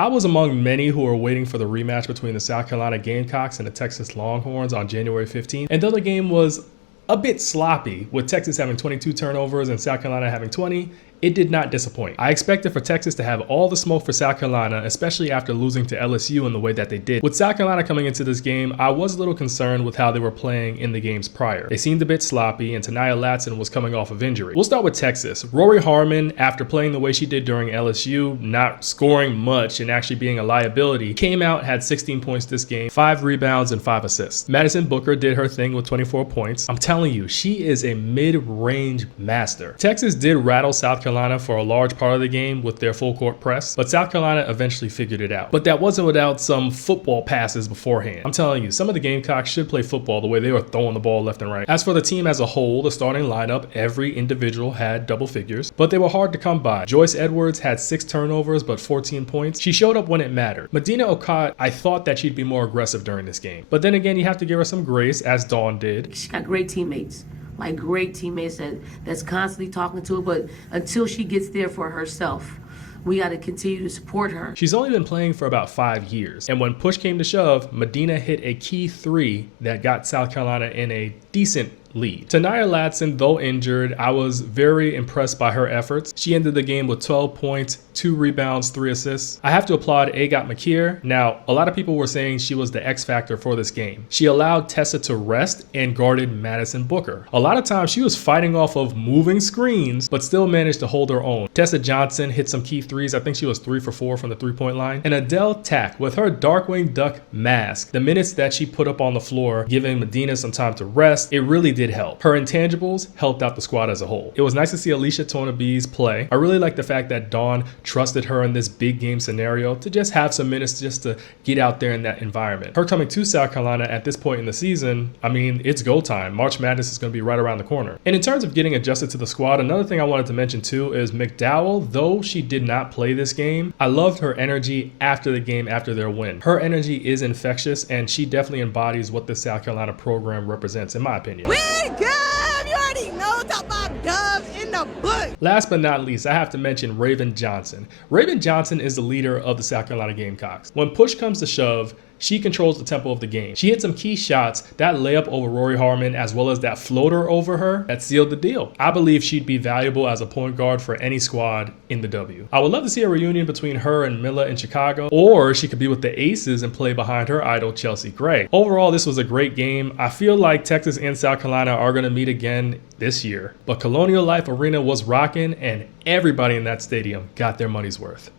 I was among many who were waiting for the rematch between the South Carolina Gamecocks and the Texas Longhorns on January 15th. And though the game was a bit sloppy, with Texas having 22 turnovers and South Carolina having 20, it did not disappoint. I expected for Texas to have all the smoke for South Carolina, especially after losing to LSU in the way that they did. With South Carolina coming into this game, I was a little concerned with how they were playing in the games prior. They seemed a bit sloppy, and Taniyah Latson was coming off of injury. We'll start with Texas. Rory Harmon, after playing the way she did during LSU, not scoring much and actually being a liability, came out, had 16 points this game, 5 rebounds and 5 assists. Madison Booker did her thing with 24 points. I'm telling you, she is a mid-range master. Texas did rattle South Carolina for a large part of the game with their full court press, but South Carolina eventually figured it out. But that wasn't without some football passes beforehand. I'm telling you, some of the Gamecocks should play football the way they were throwing the ball left and right. As for the team as a whole, the starting lineup, every individual had double figures, but they were hard to come by. Joyce Edwards had 6 turnovers, but 14 points. She showed up when it mattered. Medina Okot, I thought that she'd be more aggressive during this game. But then again, you have to give her some grace, as Dawn did. She got great teammates. Like great teammates that's constantly talking to her, but until she gets there for herself, we got to continue to support her. She's only been playing for about 5 years, and when push came to shove, Medina hit a key 3 that got South Carolina in a decent lead. Taniyah Latson, though injured, I was very impressed by her efforts. She ended the game with 12 points, 2 rebounds, 3 assists. I have to applaud Agat McKeer. Now, a lot of people were saying she was the X factor for this game. She allowed Tessa to rest and guarded Madison Booker. A lot of times she was fighting off of moving screens, but still managed to hold her own. Tessa Johnson hit some key threes. I think she was 3 for 4 from the 3-point line. And Adele Tack, with her Darkwing Duck mask, the minutes that she put up on the floor, giving Medina some time to rest, it really did help. Her intangibles helped out the squad as a whole. It was nice to see Alicia Tonabees play. I really like the fact that Dawn trusted her in this big game scenario to just have some minutes just to get out there in that environment. Her coming to South Carolina at this point in the season, I mean, it's go time. March Madness is going to be right around the corner. And in terms of getting adjusted to the squad, another thing I wanted to mention too is McDowell, though she did not play this game, I loved her energy after the game, after their win. Her energy is infectious, and she definitely embodies what the South Carolina program represents, in my opinion. You already know, talk about dubs in the book. Last but not least, I have to mention Raven Johnson. Raven Johnson is the leader of the South Carolina Gamecocks. When push comes to shove, she controls the tempo of the game. She hit some key shots, that layup over Rory Harmon, as well as that floater over her, that sealed the deal. I believe she'd be valuable as a point guard for any squad in the W. I would love to see a reunion between her and Milla in Chicago, or she could be with the Aces and play behind her idol, Chelsea Gray. Overall, this was a great game. I feel like Texas and South Carolina are going to meet again this year. But Colonial Life Arena was rocking, and everybody in that stadium got their money's worth.